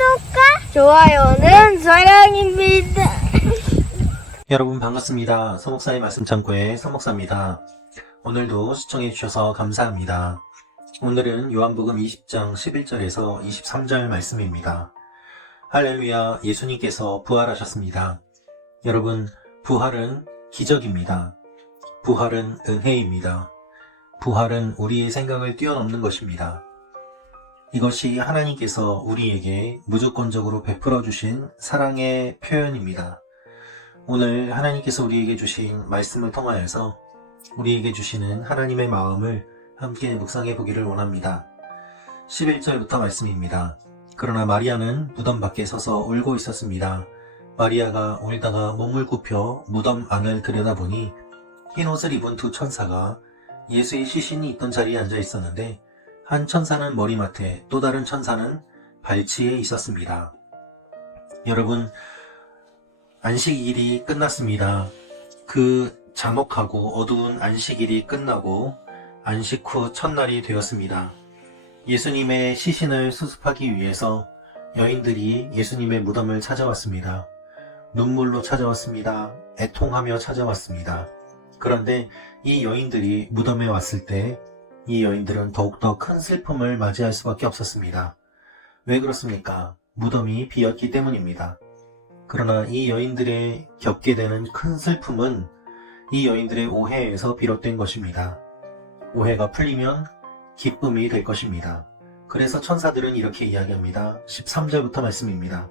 구독과 좋아요는 사랑입니다. 여러분 반갑습니다. 서목사의 말씀 창고의 서목사입니다. 오늘도 시청해 주셔서 감사합니다. 오늘은 요한복음 20장 11절에서 23절 말씀입니다. 할렐루야, 예수님께서 부활하셨습니다. 여러분, 부활은 기적입니다. 부활은 은혜입니다. 부활은 우리의 생각을 뛰어넘는 것입니다. 이것이 하나님께서 우리에게 무조건적으로 베풀어 주신 사랑의 표현입니다. 오늘 하나님께서 우리에게 주신 말씀을 통하여서 우리에게 주시는 하나님의 마음을 함께 묵상해 보기를 원합니다. 11절부터 말씀입니다. 그러나 마리아는 무덤 밖에 서서 울고 있었습니다. 마리아가 울다가 몸을 굽혀 무덤 안을 들여다보니 흰 옷을 입은 두 천사가 예수의 시신이 있던 자리에 앉아 있었는데, 한 천사는 머리맡에 또 다른 천사는 발치에 있었습니다. 여러분, 안식일이 끝났습니다. 그 잠혹하고 어두운 안식일이 끝나고 안식 후 첫날이 되었습니다. 예수님의 시신을 수습하기 위해서 여인들이 예수님의 무덤을 찾아왔습니다. 눈물로 찾아왔습니다. 애통하며 찾아왔습니다. 그런데 이 여인들이 무덤에 왔을 때 이 여인들은 더욱더 큰 슬픔을 맞이할 수밖에 없었습니다. 왜 그렇습니까? 무덤이 비었기 때문입니다. 그러나 이 여인들의 겪게 되는 큰 슬픔은 이 여인들의 오해에서 비롯된 것입니다. 오해가 풀리면 기쁨이 될 것입니다. 그래서 천사들은 이렇게 이야기합니다. 13절부터 말씀입니다.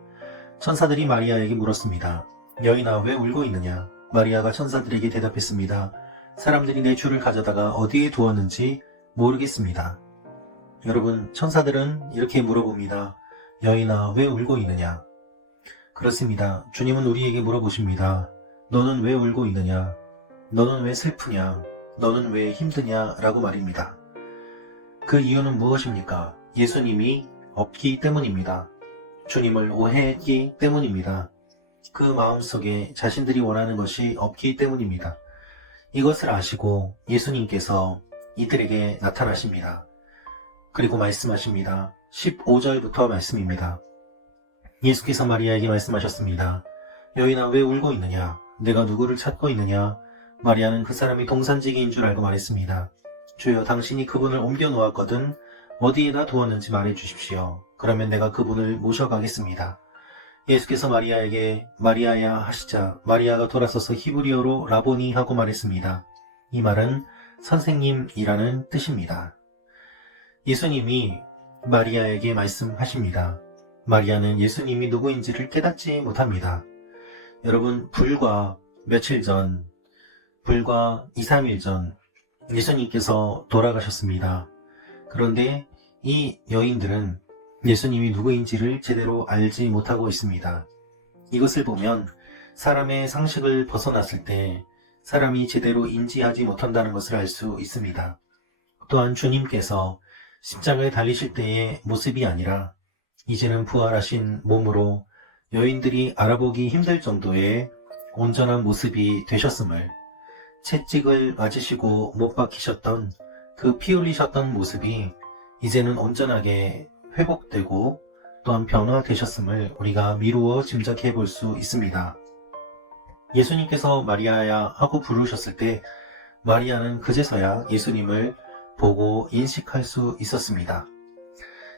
천사들이 마리아에게 물었습니다. 여인아, 왜 울고 있느냐? 마리아가 천사들에게 대답했습니다. 사람들이 내 주를 가져다가 어디에 두었는지 모르겠습니다. 여러분, 천사들은 이렇게 물어봅니다. 여인아, 왜 울고 있느냐? 그렇습니다. 주님은 우리에게 물어보십니다. 너는 왜 울고 있느냐? 너는 왜 슬프냐? 너는 왜 힘드냐? 라고 말입니다. 그 이유는 무엇입니까? 예수님이 없기 때문입니다. 주님을 오해했기 때문입니다. 그 마음속에 자신들이 원하는 것이 없기 때문입니다. 이것을 아시고 예수님께서 이들에게 나타나십니다. 그리고 말씀하십니다. 15절부터 말씀입니다. 예수께서 마리아에게 말씀하셨습니다. 여인아, 왜 울고 있느냐? 내가 누구를 찾고 있느냐? 마리아는 그 사람이 동산지기인 줄 알고 말했습니다. 주여, 당신이 그분을 옮겨 놓았거든 어디에다 두었는지 말해 주십시오. 그러면 내가 그분을 모셔가겠습니다. 예수께서 마리아에게 마리아야 하시자 마리아가 돌아서서 히브리어로 라보니 하고 말했습니다. 이 말은 선생님이라는 뜻입니다. 예수님이 마리아에게 말씀하십니다. 마리아는 예수님이 누구인지를 깨닫지 못합니다. 여러분, 불과 며칠 전, 불과 2, 3일 전 예수님께서 돌아가셨습니다. 그런데 이 여인들은 예수님이 누구인지를 제대로 알지 못하고 있습니다. 이것을 보면 사람의 상식을 벗어났을 때 사람이 제대로 인지하지 못한다는 것을 알 수 있습니다. 또한 주님께서 십자가에 달리실 때의 모습이 아니라 이제는 부활하신 몸으로 여인들이 알아보기 힘들 정도의 온전한 모습이 되셨음을, 채찍을 맞으시고 못 박히셨던 그 피 흘리셨던 모습이 이제는 온전하게 회복되고 또한 변화되셨음을 우리가 미루어 짐작해 볼 수 있습니다. 예수님께서 마리아야 하고 부르셨을 때 마리아는 그제서야 예수님을 보고 인식할 수 있었습니다.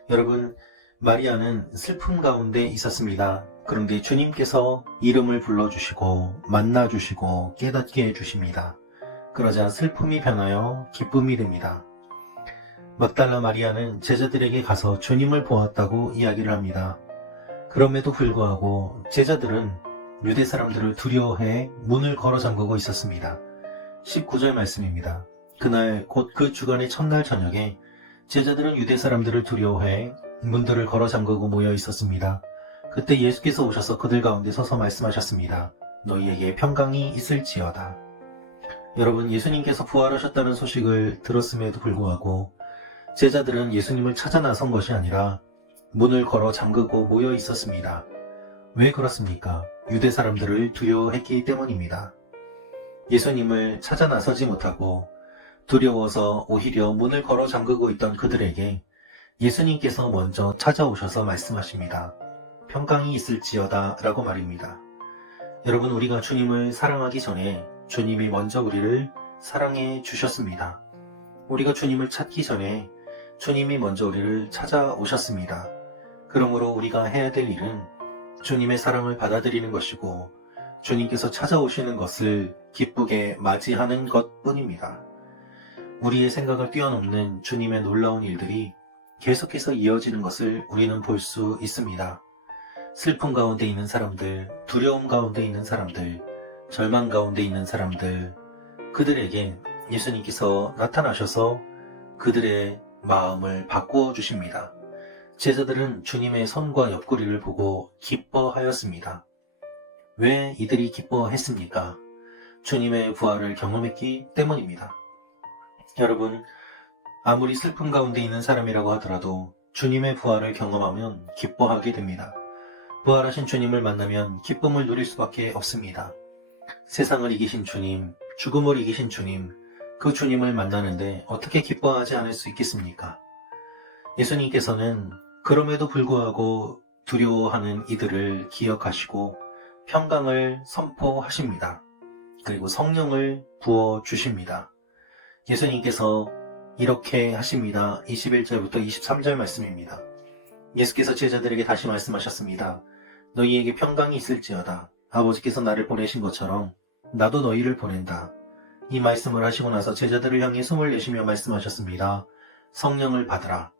여러분, 마리아는 슬픔 가운데 있었습니다. 그런데 주님께서 이름을 불러주시고 만나주시고 깨닫게 해주십니다. 그러자 슬픔이 변하여 기쁨이 됩니다. 막달라 마리아는 제자들에게 가서 주님을 보았다고 이야기를 합니다. 그럼에도 불구하고 제자들은 유대 사람들을 두려워해 문을 걸어 잠그고 있었습니다. 19절 말씀입니다. 그날 곧 그 주간의 첫날 저녁에 제자들은 유대 사람들을 두려워해 문들을 걸어 잠그고 모여 있었습니다. 그때 예수께서 오셔서 그들 가운데 서서 말씀하셨습니다. 너희에게 평강이 있을지어다. 여러분, 예수님께서 부활하셨다는 소식을 들었음에도 불구하고 제자들은 예수님을 찾아 나선 것이 아니라 문을 걸어 잠그고 모여 있었습니다. 왜 그렇습니까? 유대 사람들을 두려워했기 때문입니다. 예수님을 찾아 나서지 못하고 두려워서 오히려 문을 걸어 잠그고 있던 그들에게 예수님께서 먼저 찾아오셔서 말씀하십니다. 평강이 있을지어다 라고 말입니다. 여러분, 우리가 주님을 사랑하기 전에 주님이 먼저 우리를 사랑해 주셨습니다. 우리가 주님을 찾기 전에 주님이 먼저 우리를 찾아오셨습니다. 그러므로 우리가 해야 될 일은 주님의 사랑을 받아들이는 것이고 주님께서 찾아오시는 것을 기쁘게 맞이하는 것뿐입니다. 우리의 생각을 뛰어넘는 주님의 놀라운 일들이 계속해서 이어지는 것을 우리는 볼 수 있습니다. 슬픔 가운데 있는 사람들, 두려움 가운데 있는 사람들, 절망 가운데 있는 사람들, 그들에게 예수님께서 나타나셔서 그들의 마음을 바꾸어 주십니다. 제자들은 주님의 손과 옆구리를 보고 기뻐하였습니다. 왜 이들이 기뻐했습니까? 주님의 부활을 경험했기 때문입니다. 여러분, 아무리 슬픔 가운데 있는 사람이라고 하더라도 주님의 부활을 경험하면 기뻐하게 됩니다. 부활하신 주님을 만나면 기쁨을 누릴 수밖에 없습니다. 세상을 이기신 주님, 죽음을 이기신 주님, 그 주님을 만나는데 어떻게 기뻐하지 않을 수 있겠습니까? 예수님께서는 그럼에도 불구하고 두려워하는 이들을 기억하시고 평강을 선포하십니다. 그리고 성령을 부어주십니다. 예수님께서 이렇게 하십니다. 21절부터 23절 말씀입니다. 예수께서 제자들에게 다시 말씀하셨습니다. 너희에게 평강이 있을지어다. 아버지께서 나를 보내신 것처럼 나도 너희를 보낸다. 이 말씀을 하시고 나서 제자들을 향해 숨을 내쉬며 말씀하셨습니다. 성령을 받으라.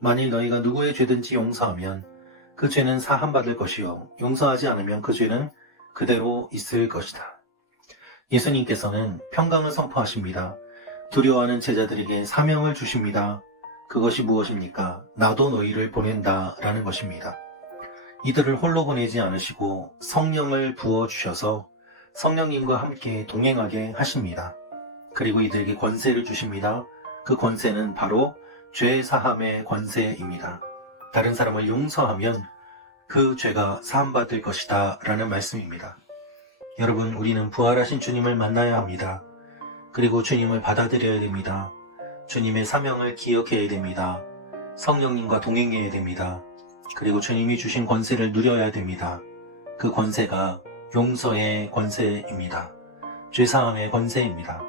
만일 너희가 누구의 죄든지 용서하면 그 죄는 사함받을 것이요 용서하지 않으면 그 죄는 그대로 있을 것이다. 예수님께서는 평강을 선포하십니다. 두려워하는 제자들에게 사명을 주십니다. 그것이 무엇입니까? 나도 너희를 보낸다 라는 것입니다. 이들을 홀로 보내지 않으시고 성령을 부어주셔서 성령님과 함께 동행하게 하십니다. 그리고 이들에게 권세를 주십니다. 그 권세는 바로 죄 사함의 권세입니다. 다른 사람을 용서하면 그 죄가 사함받을 것이다 라는 말씀입니다. 여러분, 우리는 부활하신 주님을 만나야 합니다. 그리고 주님을 받아들여야 됩니다. 주님의 사명을 기억해야 됩니다. 성령님과 동행해야 됩니다. 그리고 주님이 주신 권세를 누려야 됩니다. 그 권세가 용서의 권세입니다. 죄사함의 권세입니다.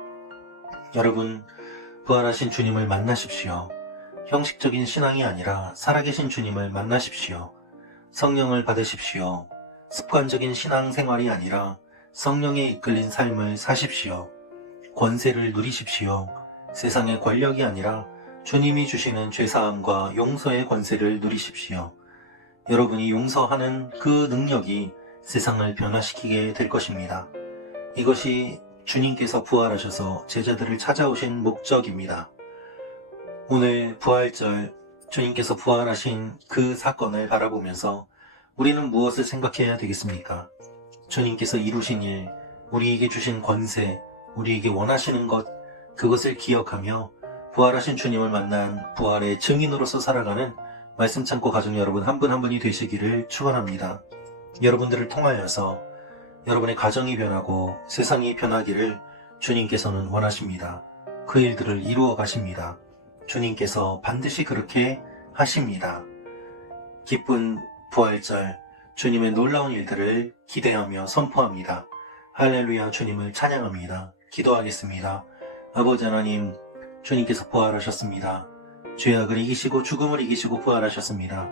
여러분, 부활하신 주님을 만나십시오. 형식적인 신앙이 아니라 살아계신 주님을 만나십시오. 성령을 받으십시오. 습관적인 신앙생활이 아니라 성령에 이끌린 삶을 사십시오. 권세를 누리십시오. 세상의 권력이 아니라 주님이 주시는 죄사함과 용서의 권세를 누리십시오. 여러분이 용서하는 그 능력이 세상을 변화시키게 될 것입니다. 이것이 주님께서 부활하셔서 제자들을 찾아오신 목적입니다. 오늘 부활절, 주님께서 부활하신 그 사건을 바라보면서 우리는 무엇을 생각해야 되겠습니까? 주님께서 이루신 일, 우리에게 주신 권세, 우리에게 원하시는 것, 그것을 기억하며 부활하신 주님을 만난 부활의 증인으로서 살아가는 말씀 창고 가족 여러분 한 분 한 분이 되시기를 축원합니다. 여러분들을 통하여서 여러분의 가정이 변하고 세상이 변하기를 주님께서는 원하십니다. 그 일들을 이루어 가십니다. 주님께서 반드시 그렇게 하십니다. 기쁜 부활절, 주님의 놀라운 일들을 기대하며 선포합니다. 할렐루야, 주님을 찬양합니다. 기도하겠습니다. 아버지 하나님, 주님께서 부활하셨습니다. 죄악을 이기시고 죽음을 이기시고 부활하셨습니다.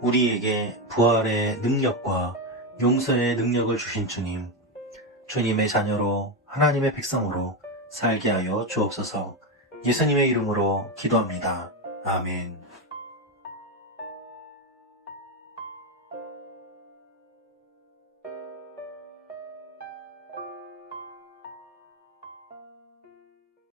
우리에게 부활의 능력과 용서의 능력을 주신 주님, 주님의 자녀로 하나님의 백성으로 살게 하여 주옵소서. 예수님의 이름으로 기도합니다. 아멘.